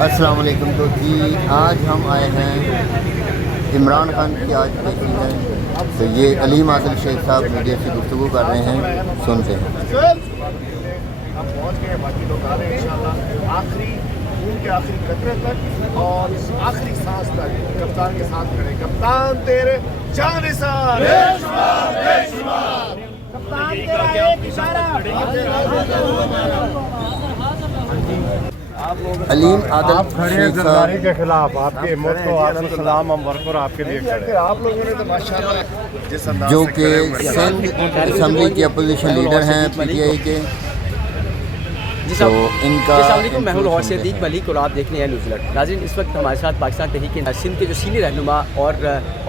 अस्सलाम वालेकुम। तो जी आज हम आए हैं इमरान खान की आज पेशी है, तो ये अलीम आदिल शेख साहब मीडिया से गुफ्तगू कर रहे हैं, सुनते हैं। हम पहुंच गए, बाकी लोग आ रहे हैं इंशाल्लाह। आखिरी खून के आखिरी कतरे तक और आखिरी सांस तक कप्तान के साथ खड़े। कप्तान तेरे जानिसार, कप्तान तेरा एक इशारा। अलीम आदिल आप खड़े हैं शेख जरदारी साहब के खिलाफ, आपके मुल्क को आदम सलाम हम वर्कर आपके लिए खड़े हैं। आप लोगों ने तो माशाल्लाह जिस अंदाज जो से कि खड़े हुए हैं। सिंध असम्बली के अपोजिशन लीडर हैं PTI के, तो इनका महल और सिद्दीक मलिक और आप देख रहे हैं न्यूज़ीलैंड। नाज़रीन, इस वक्त हमारे साथ पाकिस्तान तहरीक सिंध के जो सीनियर रहनुमा और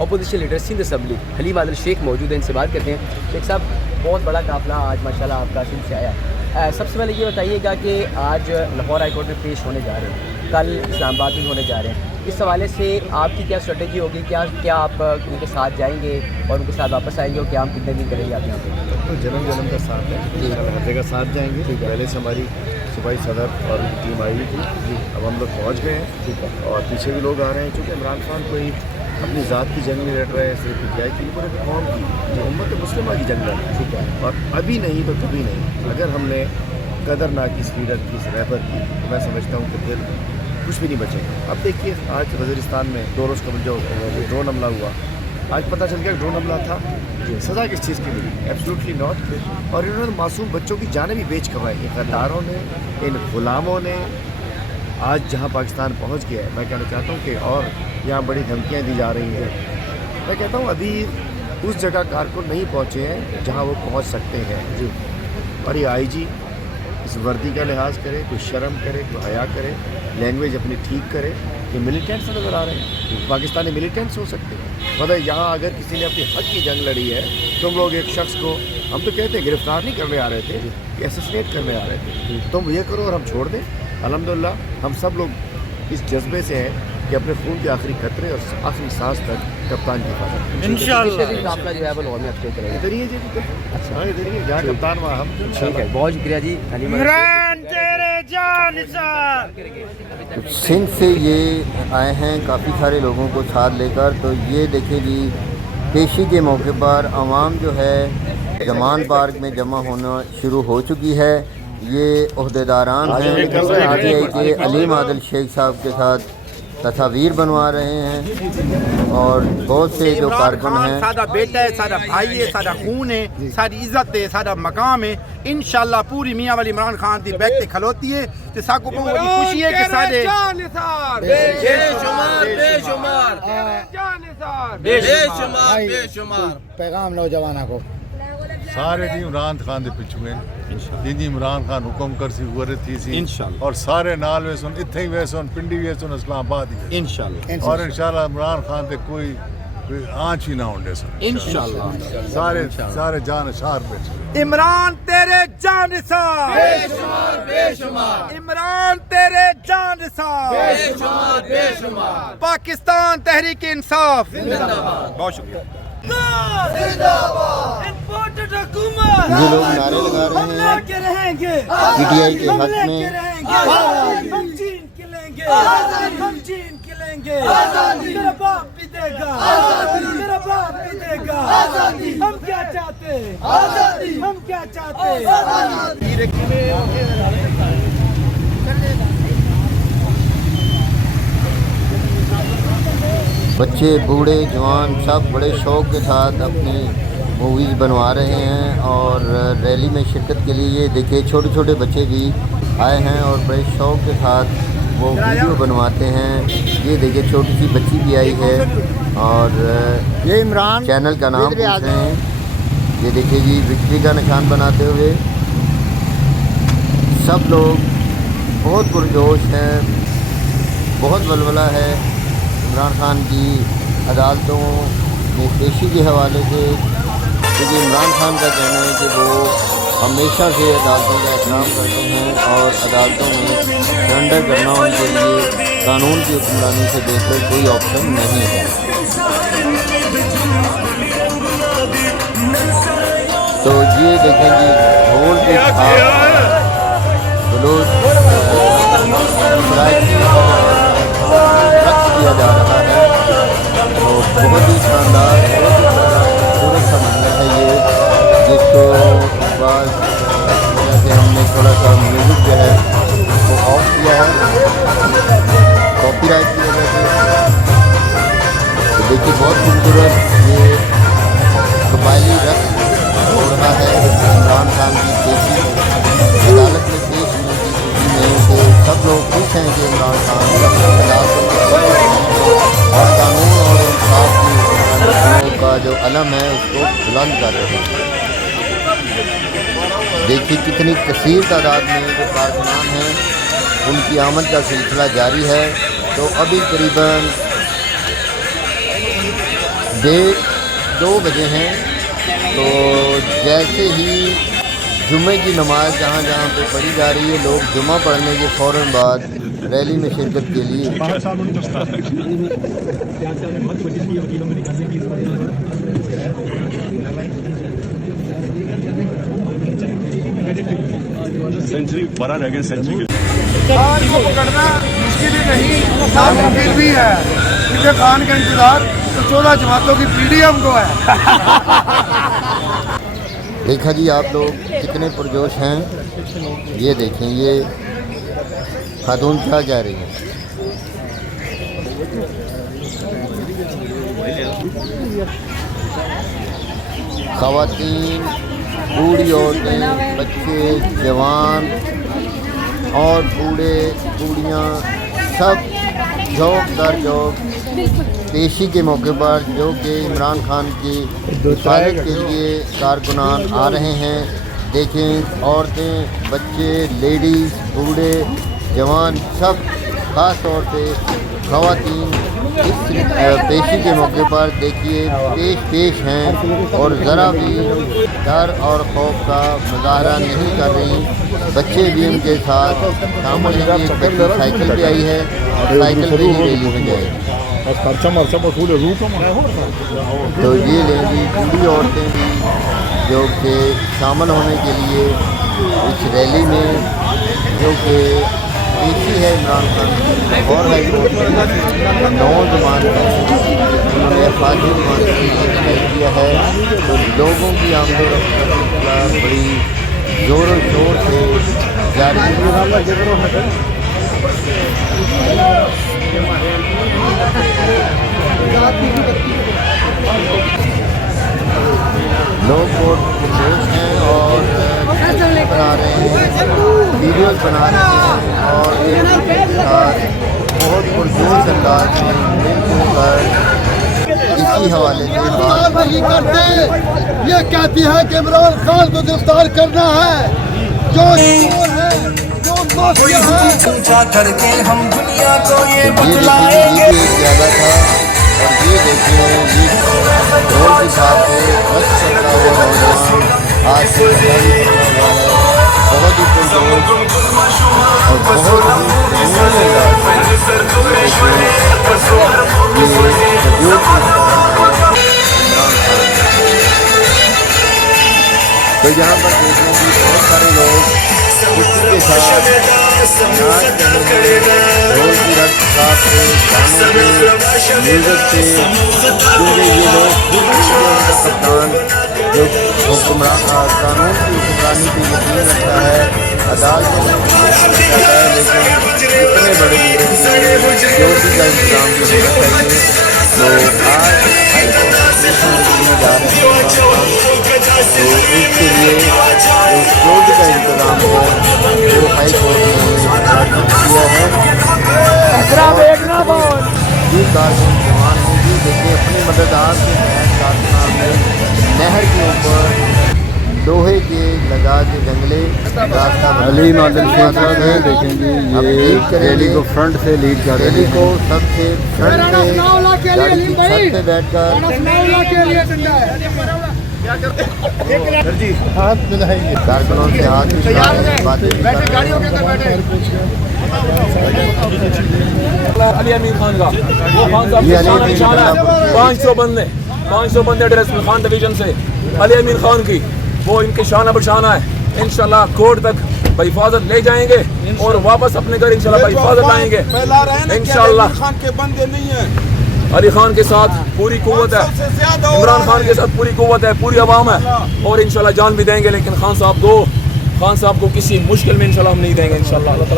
opposition leader Sindh assembly Aleem Adil Sheikh मौजूद हैं, इनसे बात करते हैं। शेख साहब, बहुत बड़ा काफिला आज माशाल्लाह आपका सिंध से आया। सबसे पहले ये बताइएगा कि आज लाहौर हाई कोर्ट में पेश होने जा रहे हैं, कल इस्लामाबाद में होने जा रहे हैं। इस हवाले से आपकी क्या स्ट्रेटजी होगी? क्या आप उनके साथ जाएंगे और उनके साथ वापस आएंगे, और क्या हम कितने दिन करेंगे आप यहाँ पे? तो जन्म का साथ है, हर जगह साथ जाएंगे। पहले से हमारी सूबाई सदर और उनकी टीम आई हुई थी, अब हम लोग पहुँच गए हैं। ठीक है, और पीछे भी लोग आ रहे हैं, क्योंकि इमरान खान कोई अपनी ज़ात की जंग नहीं लड़ रहे हैं, सिर्फ PTI की, पूरे कौम की, जो उम्मत मुस्लिमा की जंग लड़ रहे हैं। ठीक है, और अभी नहीं तो कभी नहीं। अगर हमने कदर ना की इस लीडर की, इस रैपर की, तो मैं समझता हूँ कि फिर कुछ भी नहीं बचेगा। अब देखिए, आज वज़ीरिस्तान में 2 रोज़ कबल जो ड्रोन हमला हुआ, आज पता चल गया ड्रोन हमला था। सज़ा किस चीज़ की मिली? Absolutely not. और इन्होंने मासूम बच्चों की जानें भी बेच कमाई। इन गद्दारों ने, इन गुलामों ने आज जहाँ पाकिस्तान पहुँच गया है, मैं कहना चाहता हूँ कि और यहाँ बड़ी धमकियाँ दी जा रही हैं। मैं कहता हूँ अभी उस जगह कारकुन नहीं पहुँचे हैं जहाँ वो पहुँच सकते हैं। जी, और ये IG इस वर्दी का लिहाज करे, कोई शर्म करे, कोई हया करे, लैंग्वेज अपनी ठीक करे। ये मिलिटेंट्स नज़र आ रहे हैं, पाकिस्तानी मिलिटेंट्स हो सकते हैं। मतलब यहाँ अगर किसी ने अपनी हक की जंग लड़ी है, तुम लोग एक शख्स को, हम तो कहते हैं गिरफ्तार नहीं करने आ रहे थे, कि असैसिनेट करने आ रहे थे, तुम ये करो और हम छोड़ दें। अल्हम्दुलिल्लाह हम सब लोग इस जज्बे से हैं कि अपने खून के आखिरी कतरे और आखिरी सांस तक कप्तान की हिफाजत इंशाअल्लाह आपका जो है वो लाहौर में अपडेट करेंगे। इधर ही है जी। अच्छा, इधर ही है, जहाँ कप्तान वहाँ हम। ठीक है, बहुत शुक्रिया जी। सिंध से ये आए हैं काफ़ी सारे लोगों को साथ लेकर। तो ये देखिए जी, पेशी के मौके पर आवाम जो है जमान पार्क में जमा होना शुरू हो चुकी है। ये ओहदेदारान हैं PTI के अलीम आदिल शेख साहब के साथ तस्वीर बनवा रहे हैं, और बहुत से जो कारकुन हैं। सादा बेटा है, सादा भाई है, सादा खून है, सारी इज्जत है, सादा मकाम है। इंशाल्लाह पूरी मियाँ वाली इमरान खान दी बैठ के खलोती है, तो साकू को बड़ी खुशी है कि सारे पैगाम नौजवानों को सारे दी इमरान खान दे पिछू हैं, जिंजी इमरान खान हुक्म कर सी हुए थी सी इंशाल्लाह, और सारे नाल वे सुन, इत्थे ही वे सुन, पिंडी वे सुन, इस्लामाबाद ही इंशाल्लाह। और इंशाल्लाह इमरान खान ते कोई आँच ही ना होने सुन इंशाल्लाह। सारे जानसार पे इमरान तेरे जानसार, बेशुमार बेशुमार, इमरान तेरे जानसार, बेशुमार बेशुमार, पाकिस्तान तहरीक इंसाफ जिंदाबाद। बहुत शुक्रिया। ये लोग नारे लगा रहे हैं PTI के हक में। हम चीन के लेंगे, हम चीन के लेंगे, मेरा बाप भी देगा, मेरा बाप भी देगा। हम क्या चाहते हैं? हम क्या चाहते हैं? बच्चे, बूढ़े, जवान सब बड़े शौक़ के साथ अपनी मूवीज़ बनवा रहे हैं, और रैली में शिरकत के लिए ये देखिए छोटे छोटे बच्चे भी आए हैं और बड़े शौक़ के साथ वो वीडियो बनवाते हैं। ये देखिए छोटी सी बच्ची भी आई है, और ये इमरान चैनल का नाम पूछ रहे हैं। ये देखिए जी, विक्ट्री का निशान बनाते हुए सब लोग बहुत पुरजोश हैं, बहुत वलवला है इमरान खान की अदालतों में पेशी के हवाले से। क्योंकि इमरान खान का कहना है कि वो हमेशा से अदालतों का एहतराम करते हैं, और अदालतों में सरेंडर करना उनके लिए कानून की हुक्मरानी से बेहतर कोई ऑप्शन नहीं है। तो ये देखें जी, ढोल के साथ जुलूस रक्स किया जा रहा है। तो बहुत ही शानदार, बहुत ही खूबसूरत सा मंजर है ये, जिसको इस बार जैसे हमने थोड़ा सा म्यूज़िक जो है वो ऑफ किया है कॉपीराइट की वजह से। तो देखिए बहुत खूबसूरत ये कबायली रक्स हो रहा है। इमरान खान की पेशी अदालत में पेश होने की खुशी में से सब लोग खुश हैं कि इमरान खान अदालत और कानून और इंसाफ की का जो अलम है उसको बुलंद कर रहे हैं। देखिए कितनी कसीर तादाद में जो कारकुनान हैं उनकी आमद का सिलसिला जारी है। तो अभी करीबन 1:30-2 बजे हैं। तो जैसे ही जुम्मे की नमाज़ जहाँ जहाँ पे पढ़ी जा रही है, लोग जुम्मा पढ़ने के फ़ौरन बाद रैली में शिरकत के लिए सेंचुरी बड़ा रह गया सेंचुरी खान को पकड़ना मुश्किल ही नहीं, साथ मुश्किल भी है, क्योंकि खान का इंतजार तो 14 जमातों की पीढ़ी हमको है। देखा जी आप लोग कितने पुरजोश हैं। ये देखें ये खातून क्या कह रही है। ख़वातीन, बूढ़ी औरतें, बच्चे, जवान और बूढ़े बूढ़ियाँ सब झोंक दर झोंक पेशी के मौके पर जो कि इमरान खान की हिफाजत के लिए कारकुनान आ रहे हैं। देखें औरतें, बच्चे, लेडीज़, बूढ़े, जवान सब ख़ास तौर पे ख़वातीन इस पेशी के मौके पर देखिए पेश हैं और ज़रा भी डर और खौफ का मुजाहरा नहीं कर रही। बच्चे भी उनके साथ शामिल हैं। एक बच्ची साइकिल पे आई है और साइकिल पे ही रैली में जाएगी। तो ये लेंगी बूढ़ी औरतें भी जो कि शामिल होने के लिए इस रैली में जो कि पेशी है इमरान खान की और हाई कोर्ट में 9 ज़मान उन्होंने फाजी ज़मान किया है। तो लोगों की आमदोरफ्त बड़ी ज़ोरों शोर से जारी है। लोग बहुत खुश हैं और बना रहे हैं, वीडियोस बना रहे हैं और एक साथ बहुत पुरजोश अंदाज में मिलकर इसी हवाले से बात करते ये कहती है कि इमरान खान को गिरफ्तार करना है, जो चोर है, जो माफिया है। करके हम दुनिया को ये ये देखिए ये भी एक ज़्यादा था और ये देखिए ये ढोल के साथ से रस चलता हुआ नौजवान आज से बहुत ही पुरजोश और बहुत तो यहाँ पर देखें कि बहुत सारे लोग खुशी के साथ नाच रहे हैं, ढोल की रट साथ से गानों के म्यूज़िक से, क्योंकि ये लोग कप्तान जो हुक्मरान कानून की हुक्मरानी पे यकीन रखता है, अदालतों में जाता है, लेकिन इतने बड़े लीडर की सिक्योरिटी का इंतजाम भी होना चाहिए। तो आज हाई कोर्ट में जा रहे हैं, तो इसके लिए जो सिक्योरिटी का इंतजाम है वो हाई कोर्ट ने किया है। ये कारकुन जवान हैं जी, देखिए अपनी मददगार के तहत कारकुनान में नहर के ऊपर लोहे के लगा के जंगले रास्ता अली नादिल शेख साहब हैं, देखेंगे ये रैली को फ्रंट से लीड कर रहे रैली हैं। को सबसे फ्रंट पे गाड़ी की छत पे बैठकर कारकुनों से हाथ मिला रहे हैं, बातें भी कर रहे हैं। अली अमीन खान का वो खान साहब ये की अली अमीन शान है। खान 500 बंदे ड्रेस में खान डिवीजन से अली अमीन खान की वो इनकी शान बशाना है। इंशाल्लाह कोर्ट तक बहिफाजत ले जाएंगे और वापस अपने घर इंशाल्लाह बहिफाजत आएंगे इंशाल्लाह। खान के बंदे नहीं है, अली खान के साथ पूरी कुव्वत है, इमरान खान के साथ पूरी कुव्वत है, पूरी आवाम है और इंशाल्लाह जान भी देंगे, लेकिन खान साहब को किसी मुश्किल में इंशाल्लाह हम नहीं देंगे इंशाल्लाह। अल्लाह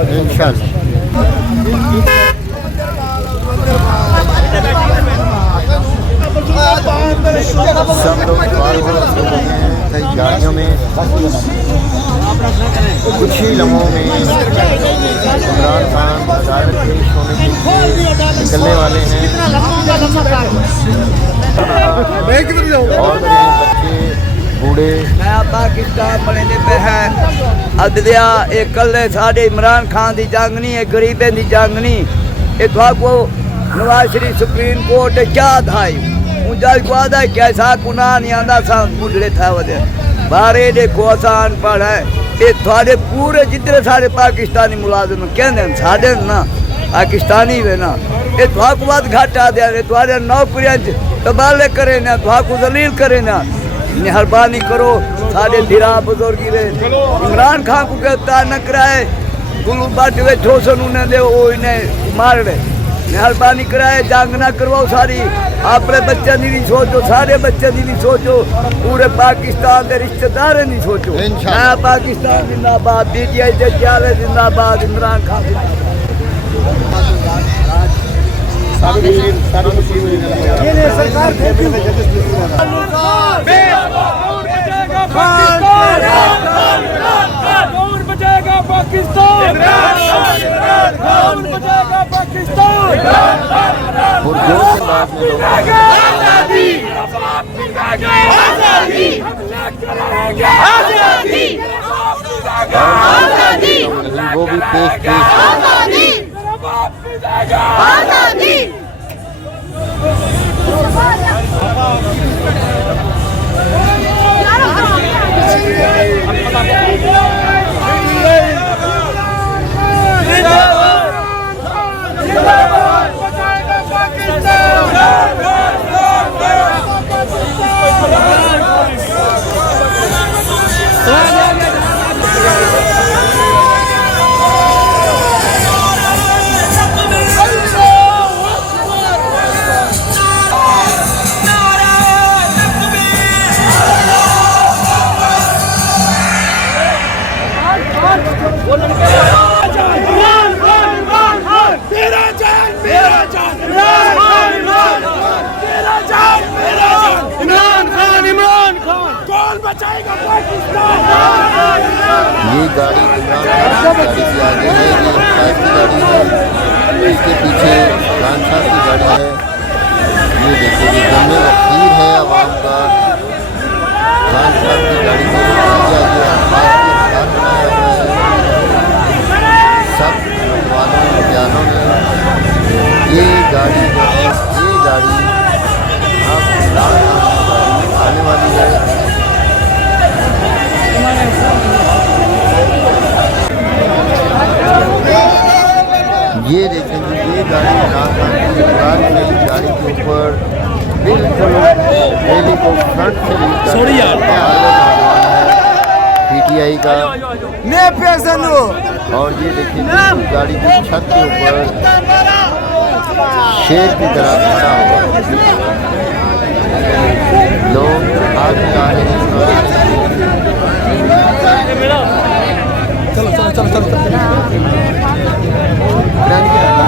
ताला सब लोग कई गाड़ियों में कुछ ही लम्हों में इमरान खान अदालत पेश होने के लिए निकलने वाले हैं और बच्चे बूढ़े पाकिस्तान बने पे है अदलिया एक कल साढ़े इमरान खान की जंग नहीं है, गरीबें की जंग नहीं। को नवाज शरीफ सुप्रीम कोर्ट क्या था जज को आदा कैसा गुनाह नहीं आंदा सा बुढ़े था वजह बारे देखो आसान पढ़ है ये थोड़े पूरे जितने सारे पाकिस्तानी मुलाजिम कहते हैं साढ़े ना पाकिस्तानी वे ना ये थोड़ा बात घाटा दे थोड़े नौकरियां तबाले करे ना थोड़ा जलील करे ना। मेहरबानी करो साढ़े धिरा बुजुर्गी वे इमरान खान को गिरफ्तार न कराए गुलू बाट वे ठोसन उन्हें दे वो इन्हें मार रहे। मेहरबानी कराए जंग ना करवाओ सारी अपने बच्चे की नहीं सोचो, सारे बच्चे की नहीं सोचो, पूरे पाकिस्तान के रिश्तेदार नहीं सोचो। नया पाकिस्तान जिंदाबाद, PTI जिंदाबाद, इमरान खान वो भी पेश ये गाड़ी इमरान खान की गाड़ी के आगे है, ये खान की गाड़ी है, इसके पीछे खान साहब की गाड़ी है। ये देखिए ये जम्मे वकील है आवाम का, खान साहब की गाड़ी में सब वालों बयानों में ये गाड़ी जो है ये गाड़ी अब आने वाली है। ये देखेंगे ये गाड़ी गाड़ी के ऊपर बिल्कुल रैली को फ्रंट से PTI का और ये देखिए गाड़ी की छत के ऊपर शेर की तरह खड़ा हुआ लोग हाथ मिला रहे हैं।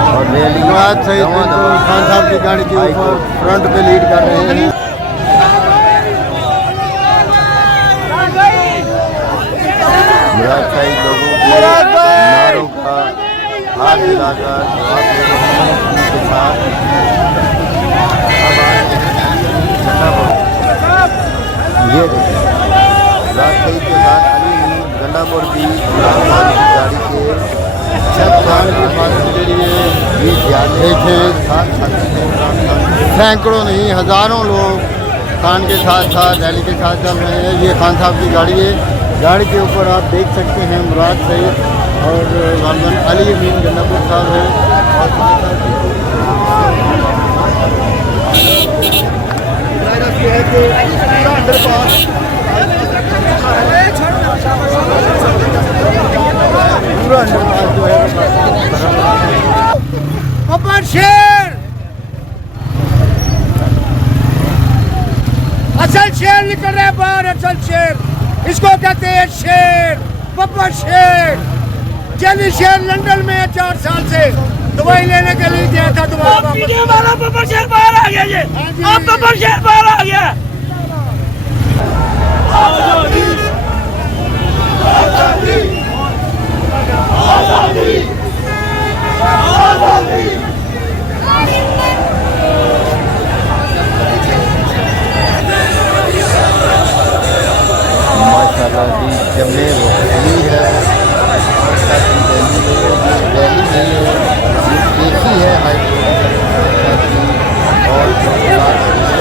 और रैली बात सही खान साहब की गाड़ी के ऊपर फ्रंट पे लीड कर रहे हैं। मुराद लोगों के नारों का हाथ मिलाकर जवाब दे रहे हैं उनके साथ। ये मुराद के साथ अली गंडापुर की इमरान खान की गाड़ी के छत खान की हिफाजत के लिए ये देखें सैकड़ों नहीं हज़ारों लोग खान के साथ रैली के साथ चल रहे हैं। ये खान साहब की गाड़ी है, गाड़ी के ऊपर आप देख सकते हैं मुराद सईद और गालबन अली अमीन गंडापुर साहब है। पूरा निर्माण जो है अपर शेर, असल शेर निकल रहे बाहर, असल शेर, इसको कहते हैं शेर, पप्पा शेर। जैली शेर लंदन में 4 साल से दवाई लेने के लिए गया था, दवाई वाला पप्पा शेर बाहर आ गया। ये अब पप्पा शेर बाहर आ गया। आजादी, आजादी, आजादी, आजादी। माशाल्लाह जी जमे वही है, दिल्ली में ऐसी है और जमने वही है।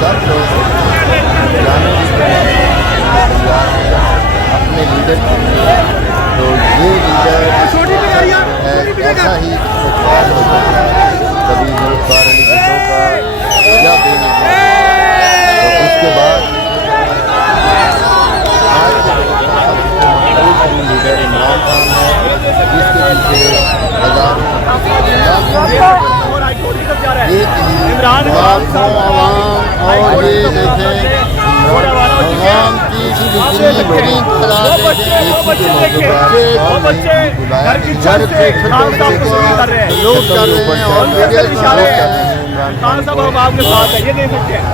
सब लोग अपने लीडर के लिए, तो ये लीडर ऐसा ही इस्तेमाल हो सकता है, कभी गिरफ्तार लीडरों का या बेनज़ीर। तो उसके बाद आज लीडर इमरान खान है, जिसके पीछे हज़ारों एक ही लाखों आवाम, और ये देखें आवाम की मीटिंग करा देते हैं लोग कर रहे हैं और मीडिया खान साहब हम आपके साथ हैं, ये देख सकते हैं,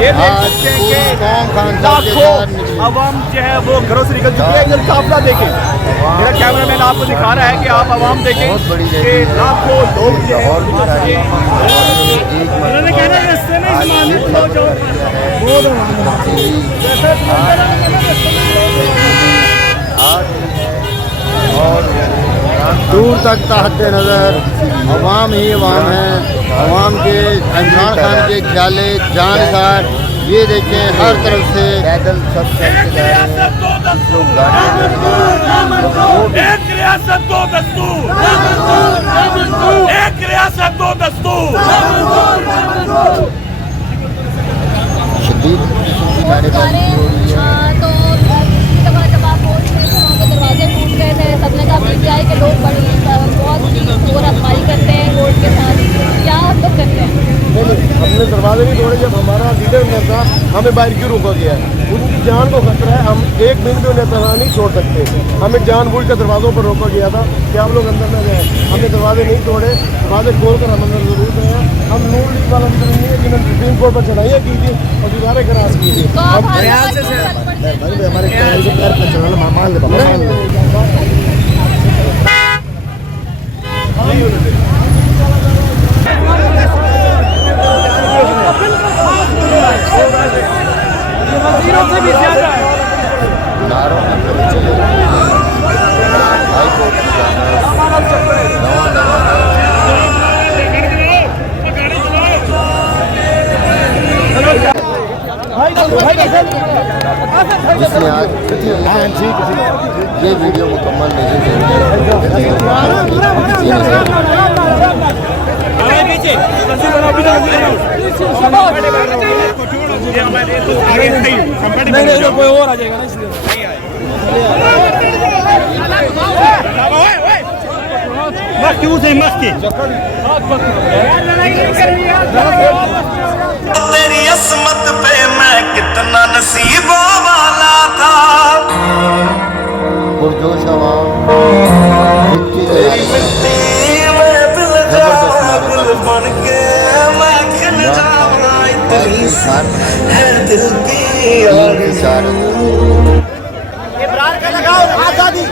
ये देख सकते हैं कि लाखों अवाम जो है वो घरों से निकल चुकी है। इधर काफिला देखें, मेरा कैमरामैन आपको दिखा रहा है कि आप अवाम देखें कि लाखों लोग जो है उन्होंने कहना है इससे नहीं और दूर तक तहत नज़र अवाम ही अवाम है। अवाम के इमरान खान के ख्याले जानकार, ये देखें हर तरफ से पैदल सब चलते जा रहे हैं। एक रियासत दो दस्तूर, एक रियासत दो दस्तूर। शदीद किस्म की नारेबाजी हो रही है। तो जब आप वोट थे तो वहाँ पे दरवाजे टूट गए थे, सबने कहा पीटीआई के लोग बड़ी बहुत शोर अफवाही करते हैं वोट के साथ, क्या आप लोग करते हैं? हमने दरवाजे नहीं तोड़े। जब हमारा लीडर ने था हमें बाहर क्यों रोका गया? उनकी जान को खतरा है, हम एक दिन भी उन्हें तनहा नहीं छोड़ सकते। हमें जानबूझ कर दरवाज़ों पर रोका गया था कि आप लोग अंदर न जाएँ। हमने दरवाजे नहीं तोड़े, दरवाजे खोल कर हम अंदर जरूर गए हैं। हम नूर लीग वाला लीडर नहीं है जिन्होंने सुप्रीम कोर्ट पर चढ़ाइयाँ की थी और दीवारें क्रॉस की थी। हमारे पैर से पैर पर चलाना मान ले। से भी ज्यादा है। नारों में चले हाई कोर्ट की जिसने आज ये वीडियो मुकम्मल नहीं नहीं कोई और आ जाएगा ना, इसलिए तेरी असमत पे मैं कितना नसीबों वाला था। पुरजोश आवाम बन के मैं खिल जाऊंगा, इतनी है दिल की इमरान का लगाओ आजादी।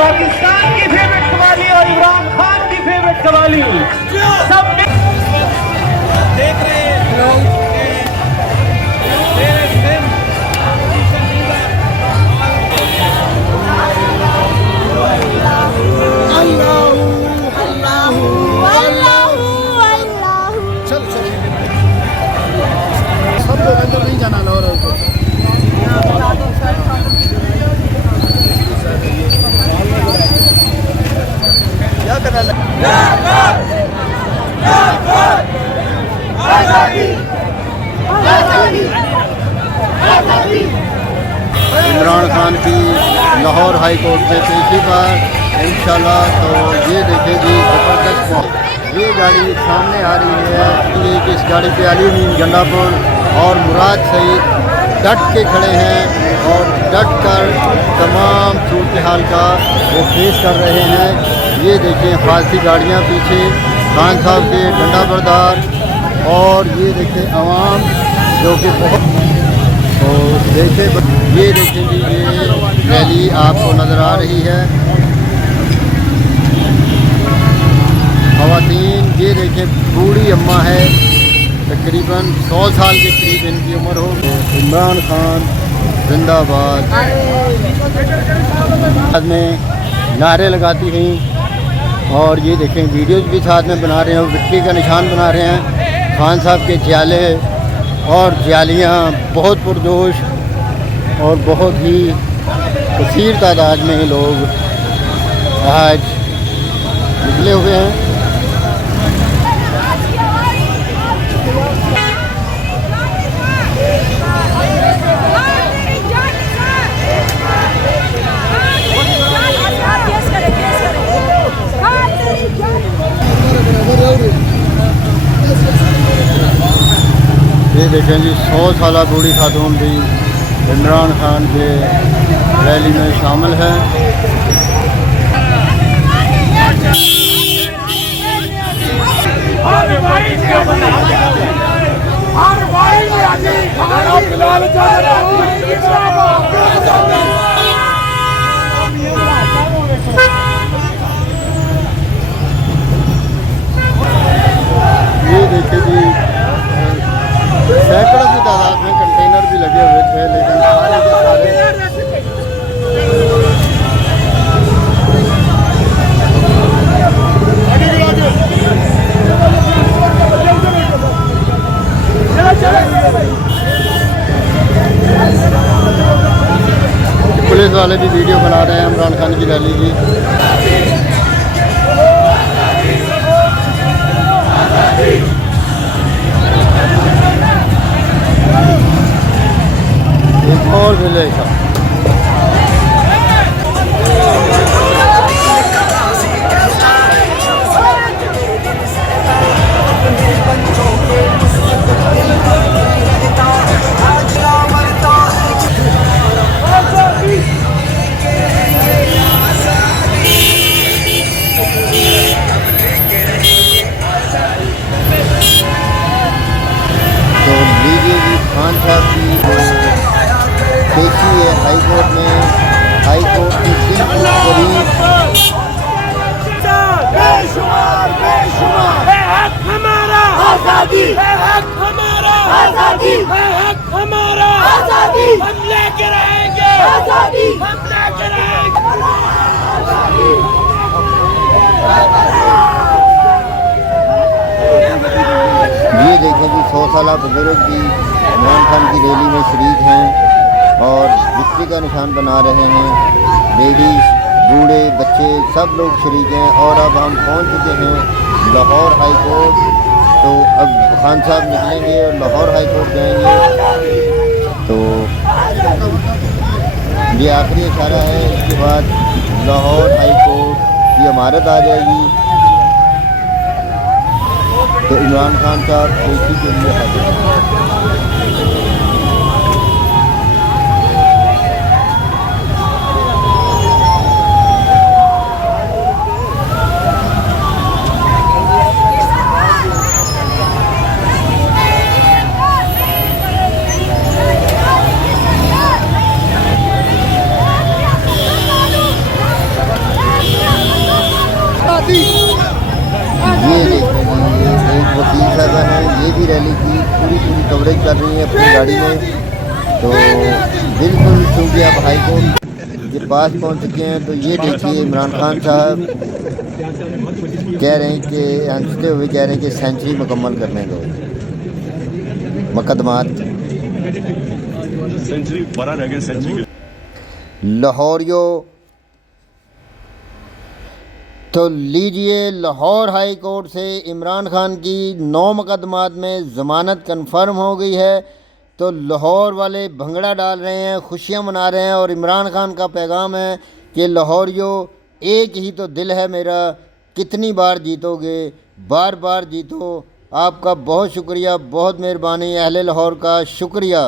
पाकिस्तान की फेवरेट कवाली और इमरान खान की फेवरेट कवाली सब देख रहे हैं लोग। अल्लाह अल्लाह अल्लाह इमरान खान की लाहौर हाई कोर्ट में पेशी पर इंशाल्लाह। तो ये देखेगी ज़बरदस्त। ये गाड़ी सामने आ रही है, इसलिए कि इस गाड़ी पे अली अमीन गंडापुर और मुराद सईद डट के खड़े हैं और डट कर तमाम सूरत हाल का वो फेस कर रहे हैं। ये देखें खासी गाड़ियाँ पीछे, खान साहब के डंडा बरदार, और ये देखें आवाम जो कि बहुत, तो देखें ये देखें जी, ये रैली आपको नज़र आ रही है। ख़वातीन ये देखें, बूढ़ी अम्मा है, तकरीबन 100 साल के करीब इनकी उम्र हो। इमरान खान जिंदाबाद बाद में नारे लगाती हुई, और ये देखें वीडियोज़ भी साथ में बना रहे हैं, विक्ट्री का निशान बना रहे हैं। खान साहब के ज्याले और ज्यालियाँ बहुत पुरजोश और बहुत ही कसीर तादाद में ही लोग आज निकले हुए हैं। ये देखें जी, 100 साल बूढ़ी खातून भी इमरान खान के रैली में शामिल है। ये देखें जी, सैकड़ों की तादाद में कंटेनर भी लगे हुए थे, लेकिन सारे के सारे पुलिस वाले भी वीडियो बना रहे हैं इमरान खान की रैली की। एक और मिलेगा। तो लीजिए जी, खान साहब की पेशी है हाई कोर्ट में, हाई कोर्ट की बिल्कुल करीब। हमारा आजादी है, हक हमारा आजादी है, हक हमारा आजादी, हम लेके रहेंगे आजादी, हम लेके रहेंगे आजादी। ये देखें जी, 100 साल बुजुर्ग भी इमरान खान की रैली में शरीक हैं और विक्ट्री का निशान बना रहे हैं। लेडीज़, बूढ़े, बच्चे सब लोग शरीक हैं। और अब हम पहुंच चुके हैं लाहौर हाई कोर्ट। तो अब खान साहब निकलेंगे और लाहौर हाई कोर्ट जाएंगे। तो ये आखिरी इशारा है, इसके बाद लाहौर हाई कोर्ट की इमारत आ जाएगी। तो इमरान खान साहब पेशी के लिए हाजिर हैं। ये देखिए जी, एक वकील साहब हैं, ये भी रैली की पूरी कवरेज कर रही हैं अपनी गाड़ी में। तो बिल्कुल चूँकि अब हाई कोर्ट के पास पहुंच चुके हैं, तो ये देखिए इमरान खान साहब कह रहे हैं कि हंसते हुए कह रहे हैं कि सेंचुरी मुकम्मल करने दो, मुकदमात सेंचुरी बड़ा रह गया। सेंचुरी लाहौरियो तो लीजिए, लाहौर हाई कोर्ट से इमरान खान की 9 मुकदमात में ज़मानत कन्फर्म हो गई है। तो लाहौर वाले भंगड़ा डाल रहे हैं, खुशियां मना रहे हैं और इमरान खान का पैगाम है कि लाहौरियों, एक ही तो दिल है मेरा, कितनी बार जीतोगे, बार बार जीतो। आपका बहुत शुक्रिया, बहुत मेहरबानी, अहले लाहौर का शुक्रिया।